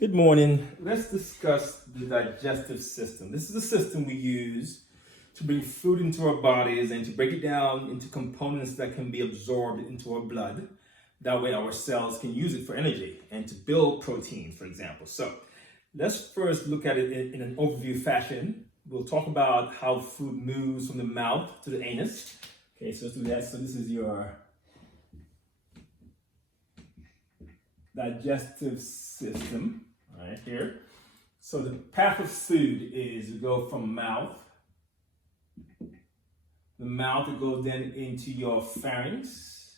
Good morning. Let's discuss the digestive system. This is a system we use to bring food into our bodies and to break it down into components that can be absorbed into our blood. That way our cells can use it for energy and to build protein, for example. So let's first look at it in an overview fashion. We'll talk about how food moves from the mouth to the anus. Okay, so let's do that. So this is your digestive system right here. So the path of food is you go from mouth. The mouth, it goes then into your pharynx,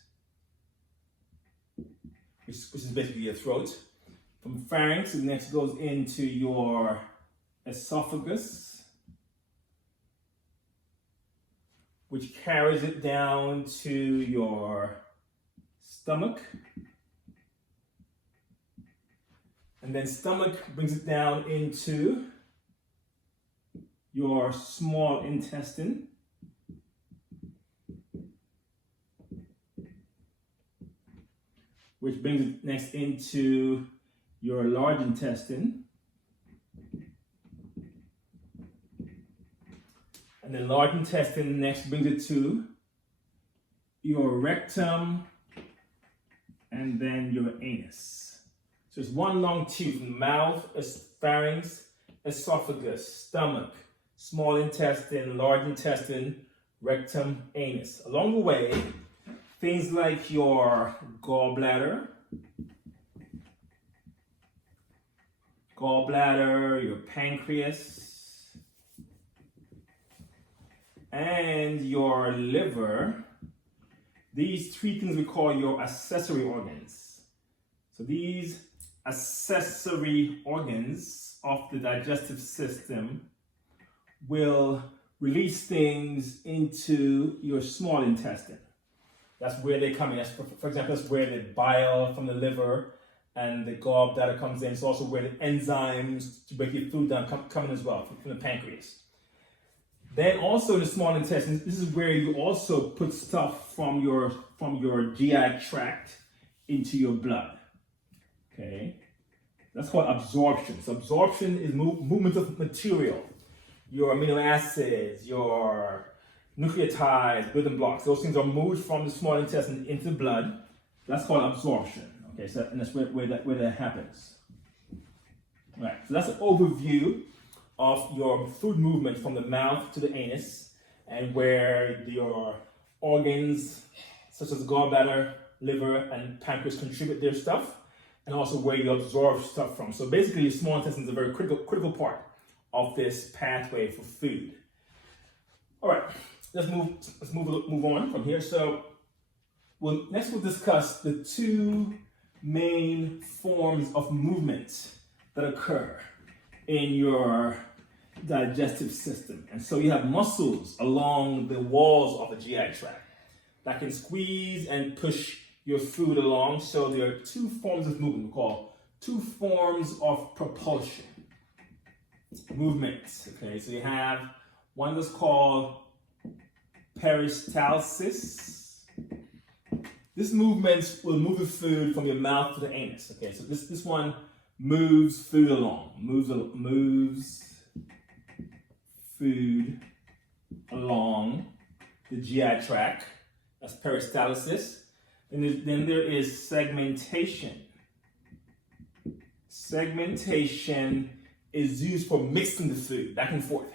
which is basically your throat. From pharynx, it next goes into your esophagus, which carries it down to your stomach. And then stomach brings it down into your small intestine. Which brings it next into your large intestine. And then large intestine next brings it to your rectum and then your anus. So it's one long tube from mouth, pharynx, esophagus, stomach, small intestine, large intestine, rectum, anus. Along the way, things like your gallbladder, your pancreas, and your liver. These three things we call your accessory organs. So these accessory organs of the digestive system will release things into your small intestine. That's where they come in. For example, that's where the bile from the liver and the gallbladder comes in. It's also where the enzymes to break your food down come in as well from the pancreas. Then also in the small intestine, this is where you also put stuff from your GI tract into your blood. Okay, that's called absorption. So absorption is movement of material, your amino acids, your nucleotides, building blocks. Those things are moved from the small intestine into the blood. That's called absorption. Okay, so and that's where that happens. All right, so that's an overview of your food movement from the mouth to the anus, and where your organs such as gallbladder, liver, and pancreas contribute their stuff, and also where you absorb stuff from. So basically, your small intestine is a very critical part of this pathway for food. All right, let's move on from here. So next we'll discuss the two main forms of movement that occur in your digestive system. And so you have muscles along the walls of the GI tract that can squeeze and push your food along. So there are two forms of movement we call two forms of propulsion movements. Okay, so you have one that's called peristalsis. This movement will move the food from your mouth to the anus. Okay, so this one moves food along, moves food along the GI tract. That's peristalsis. And then there is segmentation. Segmentation is used for mixing the food back and forth.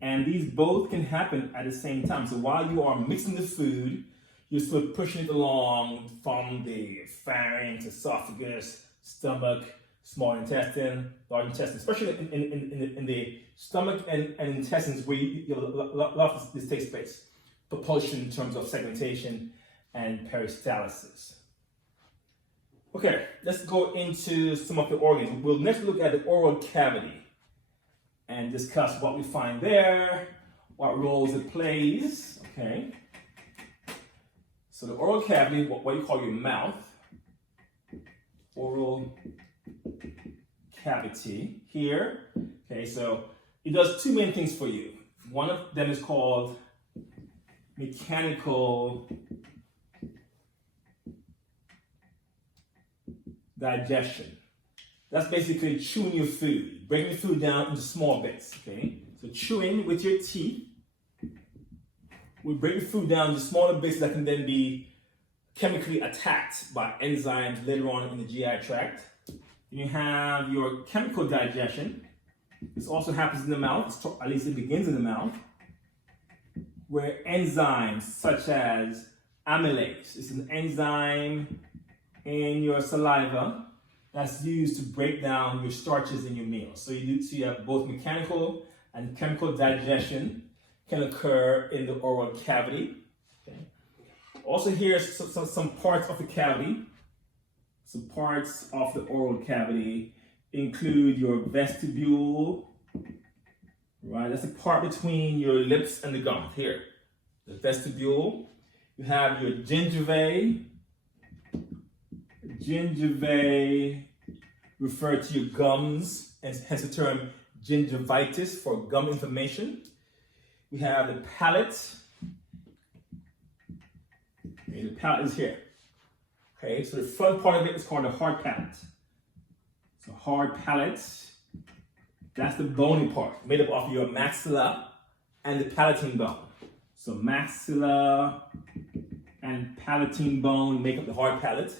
And these both can happen at the same time. So while you are mixing the food, you're sort of pushing it along from the pharynx, esophagus, stomach, small intestine, large intestine, especially in the stomach and intestines where a lot of this takes place. Propulsion in terms of segmentation and peristalsis. Okay, let's go into some of the organs. We'll next look at the oral cavity and discuss what we find there, what roles it plays. Okay. So the oral cavity, what you call your mouth, oral cavity here. Okay, so it does two main things for you. One of them is called mechanical digestion. That's basically chewing your food, breaking the food down into small bits, okay? So chewing with your teeth will break the food down into smaller bits that can then be chemically attacked by enzymes later on in the GI tract. You have your chemical digestion. This also happens in the mouth, at least it begins in the mouth, where enzymes such as amylase is an enzyme in your saliva that's used to break down your starches in your meals. So you have both mechanical and chemical digestion can occur in the oral cavity. Okay. Also here, some parts of the cavity. Some parts of the oral cavity include your vestibule, right? That's the part between your lips and the gums here. The vestibule. You have your gingivae. Gingivae refer to your gums, and hence the term gingivitis for gum inflammation. We have the palate. Okay, the palate is here. Okay, so the front part of it is called the hard palate. So hard palate, that's the bony part, made up of your maxilla and the palatine bone. So maxilla and palatine bone make up the hard palate,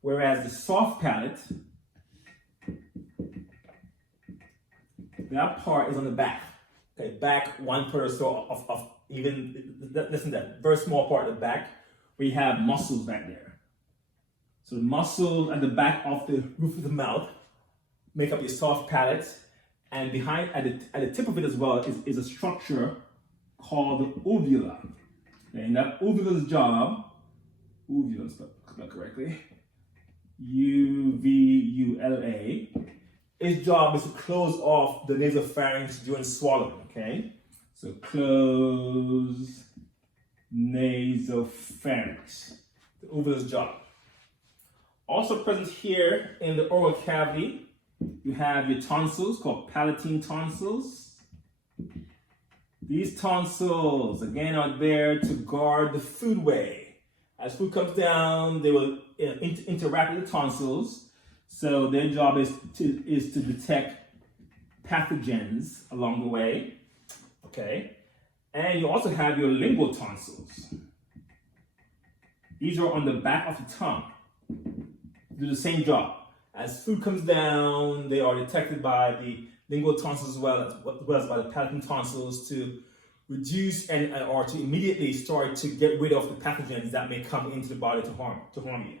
whereas the soft palate, that part is on the back. Okay, back 1/3 or so of even, listen to that, very small part of the back, where you have muscles back there. So the muscles at the back of the roof of the mouth make up your soft palate, and behind, at the tip of it as well, is a structure called the uvula. Okay, and that uvula's job, uvula, spelled correctly, U-V-U-L-A, its job is to close off the nasopharynx during swallowing, okay? So close nasopharynx, the uvula's job. Also present here in the oral cavity, you have your tonsils called palatine tonsils. These tonsils, again, are there to guard the foodway. As food comes down, they will interact with the tonsils. So their job is to detect pathogens along the way, okay? And you also have your lingual tonsils. These are on the back of the tongue. Do the same job. As food comes down, they are detected by the lingual tonsils as well as by the palatine tonsils to reduce or to immediately start to get rid of the pathogens that may come into the body to harm you.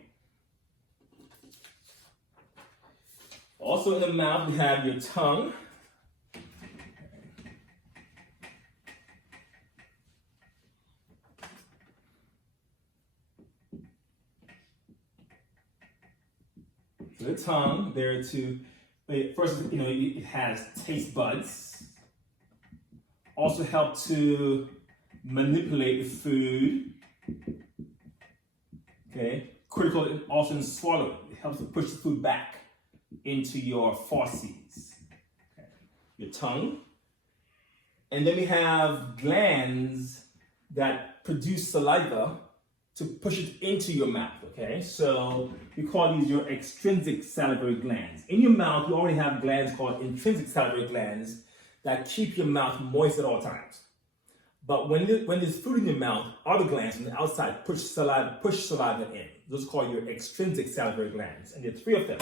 Also in the mouth, we have your tongue. So the tongue, there to, first, it has taste buds. Also help to manipulate the food. Okay, critical also in swallowing. It helps to push the food back into your fauces. Okay. Your tongue. And then we have glands that produce saliva to push it into your mouth, okay? So we call these your extrinsic salivary glands. In your mouth, you already have glands called intrinsic salivary glands that keep your mouth moist at all times. But when there's food in your mouth, other glands from the outside push saliva in. Those are called your extrinsic salivary glands, and there are 3 of them.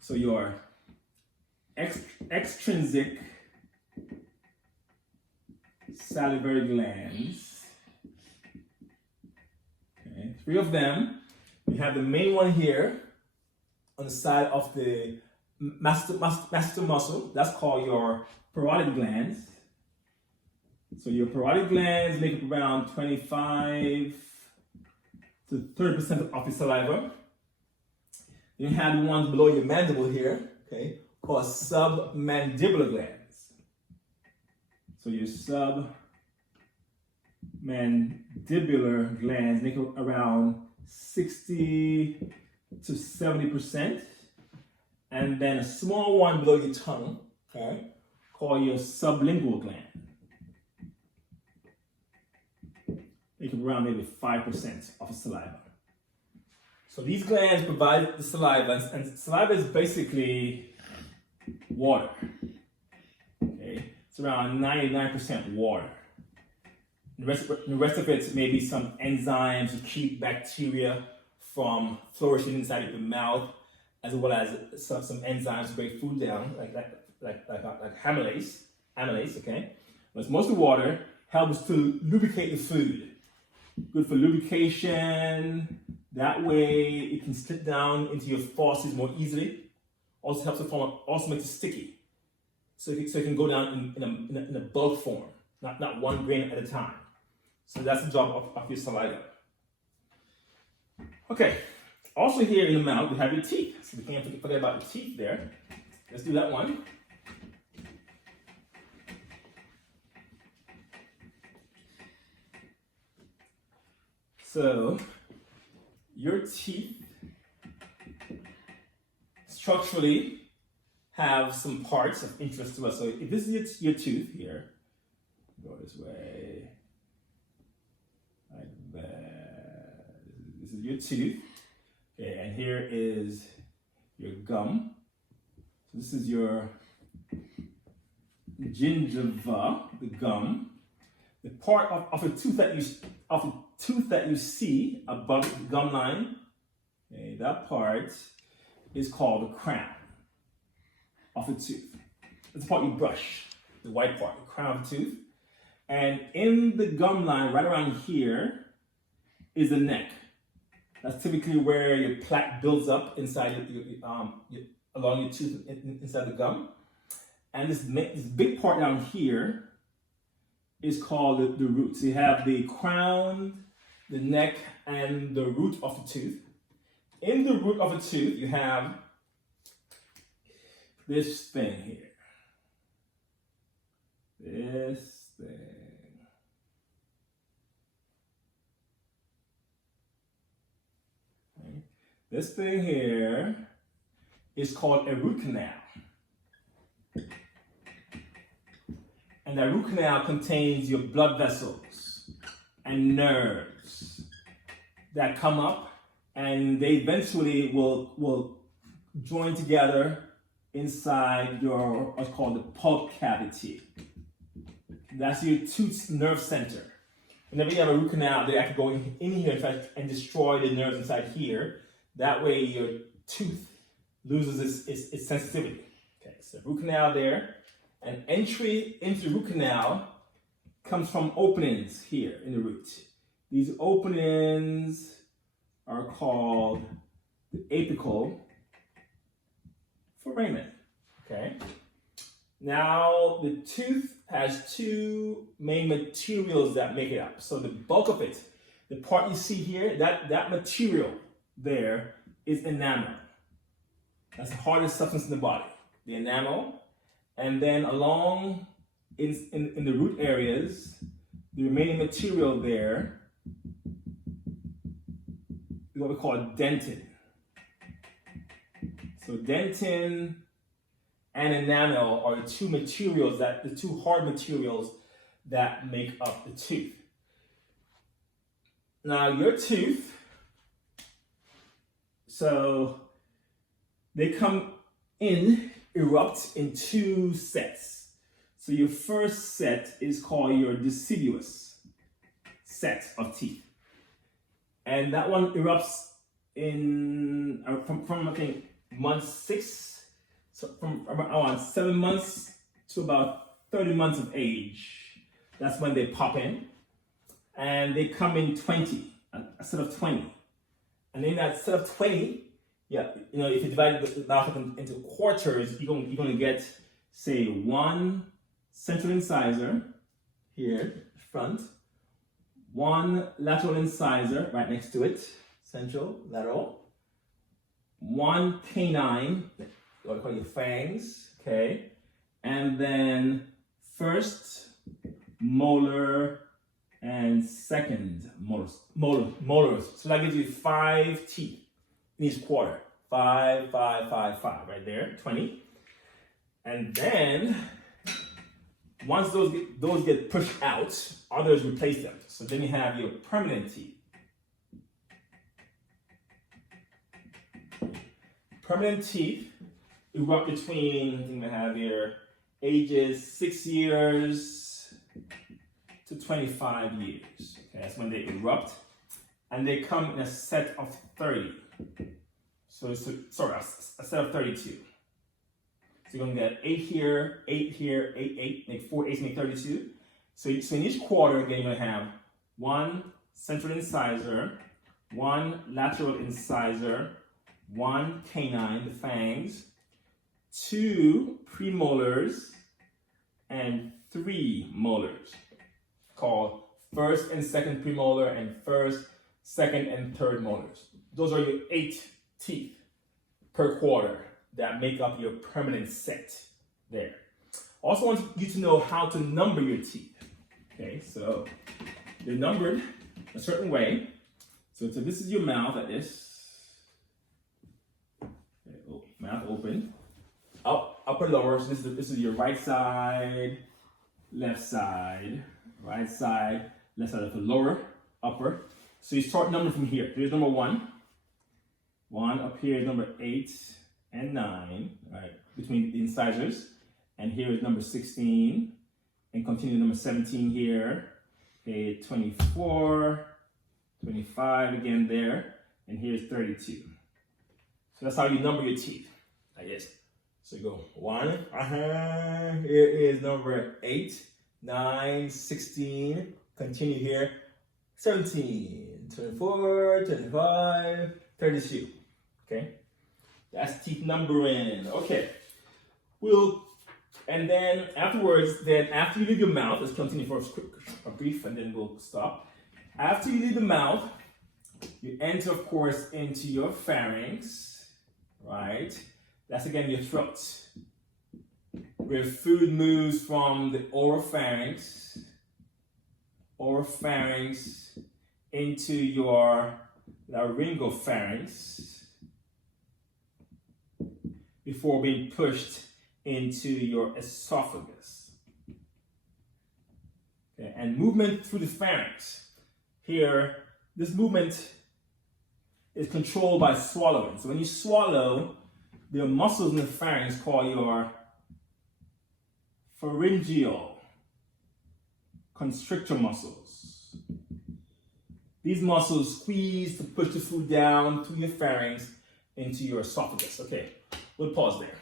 So your extrinsic salivary glands, 3 of them. We have the main one here on the side of the masseter muscle. That's called your parotid glands. So your parotid glands make up around 25 to 30% of your saliva. You have the ones below your mandible here, okay, called submandibular glands. So your submandibular glands make up around 60 to 70%. And then a small one below your tongue, okay, called your sublingual gland. Make up around maybe 5% of the saliva. So these glands provide the saliva, and saliva is basically water. Okay, it's around 99% water. The rest of it may be some enzymes to keep bacteria from flourishing inside of your mouth, as well as some enzymes to break food down, like amylase. Okay, but it's mostly water. Helps to lubricate the food. Good for lubrication. That way it can slip down into your faucets more easily. Also helps to form. Also makes it sticky, so it can go down in a bulk form, not one grain at a time. So that's the job of your saliva. Okay. Also here in the mouth we have your teeth. So we can't forget about the teeth there. Let's do that one. So your teeth structurally have some parts of interest to us. So if this is your tooth here, go this way, like that. This is your tooth. Okay, and here is your gum. So this is your gingiva, the gum. The part of a tooth that you see above the gum line, okay, that part is called the crown of a tooth. It's the part you brush, the white part, the crown of the tooth. And in the gum line, right around here, is the neck. That's typically where your plaque builds up inside along your tooth, inside the gum. And this big part down here is called the root. So you have the crown, the neck, and the root of the tooth. In the root of a tooth, you have this thing here. This thing. Okay. This thing here is called a root canal. And that root canal contains your blood vessels and nerves that come up, and they eventually will join together inside your what's called the pulp cavity. That's your tooth's nerve center. Whenever you have a root canal, they have to go in here, in fact, and destroy the nerves inside here. That way your tooth loses its sensitivity. Okay, so root canal there. And entry into the root canal comes from openings here in the root. These openings are called the apical foramen. Okay. Now the tooth has two main materials that make it up. So the bulk of it, the part you see here, that material there is enamel. That's the hardest substance in the body, the enamel. And then along in the root areas, the remaining material there is what we call dentin. So dentin and enamel are the two hard materials that make up the tooth. Now your tooth, so they erupt in two sets. So your first set is called your deciduous set of teeth. And that one erupts in from I think month 6, so from around 7 months to about 30 months of age. That's when they pop in. And they come in 20, a set of 20. And in that set of 20, yeah, if you divide the mouth into quarters, you're going to get, say, one central incisor here, front, one lateral incisor right next to it, central, lateral, one canine, what we call your fangs, okay, and then first molar and second molars. So that gives you 5 teeth in each quarter. 5, 5, 5, 5, right there, 20. And then, once those get pushed out, others replace them. So then you have your permanent teeth. permanent teeth erupt between, I think we have here, ages 6 years to 25 years. Okay, that's when they erupt. And they come in a set of 30. Sorry, a set of 32. So you're going to get 8 here, 8 here, 8, 8, make 4 8s, make 32. So in each quarter, again, you're going to have 1 central incisor, 1 lateral incisor, 1 canine, the fangs, 2 premolars, and 3 molars, called first and second premolar and first, second, and third molars. Those are your 8 teeth per quarter that make up your permanent set there. Also want you to know how to number your teeth. Okay, so they're numbered a certain way. So this is your mouth like this. Okay, mouth open. Upper lower. So this is your right side, left side, right side, left side. Upper lower, upper. So you start numbering from here. Here's number 1. 1 up here is number 8 and 9, right, between the incisors. And here is number 16. And continue number 17 here. Okay, 24, 25 again there. And here's 32. So that's how you number your teeth. Like this. So you go 1. Here is number 8, 9, 16. Continue here. 17, 24, 25, 32. Okay, that's teeth numbering. Okay, and then afterwards, after you leave your mouth, let's continue for a brief and then we'll stop. After you leave the mouth, you enter, of course, into your pharynx, right? That's again your throat, where food moves from the oropharynx into your laryngopharynx before being pushed into your esophagus. Okay, and movement through the pharynx. Here, this movement is controlled by swallowing. So when you swallow, there are muscles in the pharynx called your pharyngeal constrictor muscles. These muscles squeeze to push the food down through your pharynx into your esophagus. Okay, we'll pause there.